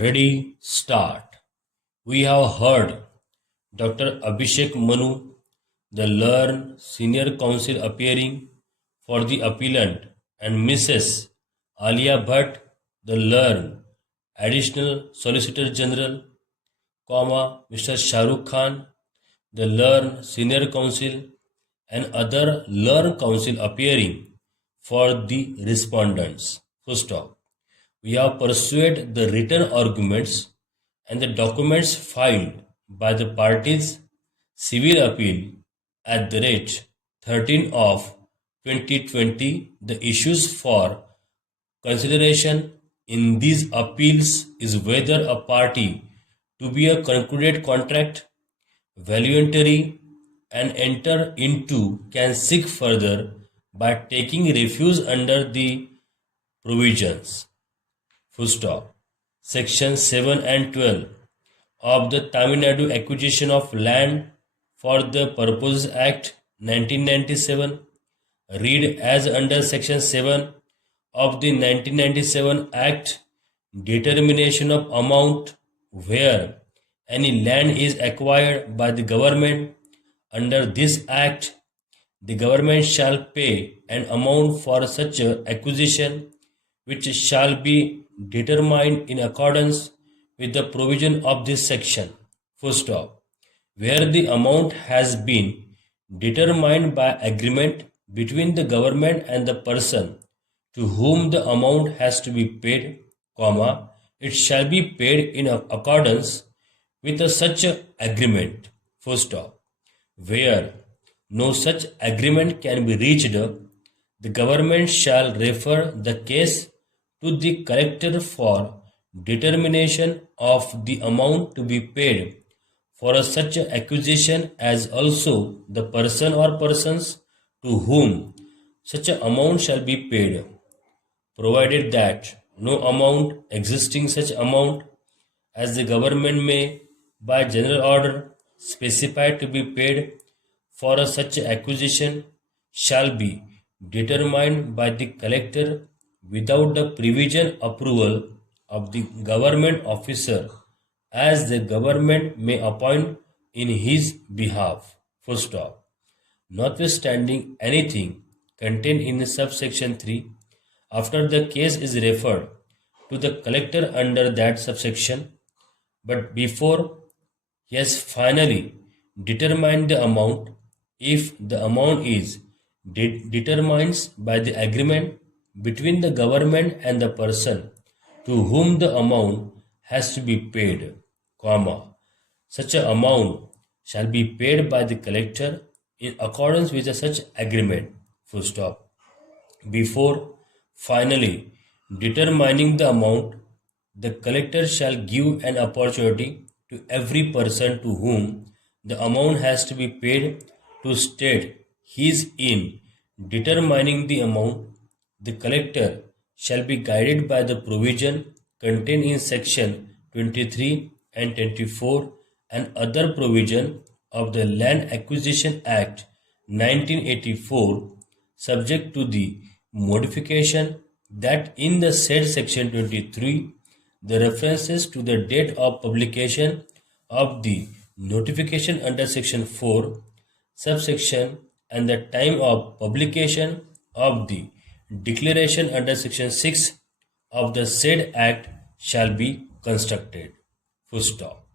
Ready, start. We have heard Dr. Abhishek Manu, the learned senior counsel appearing for the appellant, and Mrs. Alia Bhatt, the learned additional solicitor general, Mr. Shahrukh Khan, the learned senior counsel, and other learned counsel appearing for the respondents. Full stop. We have pursued the written arguments and the documents filed by the parties civil appeal at the rate 13 of 2020. The issues for consideration in these appeals is whether a party to be a concluded contract, voluntary, and enter into can seek further by taking refuge under the provisions. Full stop. Section 7 and 12 of the Tamil Nadu Acquisition of Land for the Purposes Act 1997 read as under Section 7 of the 1997 Act, determination of amount where any land is acquired by the government under this Act, the government shall pay an amount for such acquisition which shall be determined in accordance with the provision of this section. Full stop. Where the amount has been determined by agreement between the government and the person to whom the amount has to be paid, it shall be paid in accordance with such agreement. Full stop. Where no such agreement can be reached, the government shall refer the case to the collector for determination of the amount to be paid for such acquisition, as also the person or persons to whom such amount shall be paid, provided that no amount existing such amount as the government may by general order specify to be paid for such acquisition shall be determined by the collector without the provision approval of the government officer as the government may appoint in his behalf. Full stop. Notwithstanding anything contained in subsection 3, after the case is referred to the collector under that subsection, but before he has finally determined the amount, if the amount is determined by the agreement between the government and the person to whom the amount has to be paid, such an amount shall be paid by the collector in accordance with such agreement. Full stop. Before finally determining the amount, the collector shall give an opportunity to every person to whom the amount has to be paid to state his in determining the amount. The collector shall be guided by the provision contained in section 23 and 24 and other provision of the Land Acquisition Act 1984, subject to the modification that in the said section 23 the references to the date of publication of the notification under section 4 subsection and the time of publication of the declaration under section 6 of the said act shall be constructed. Full stop.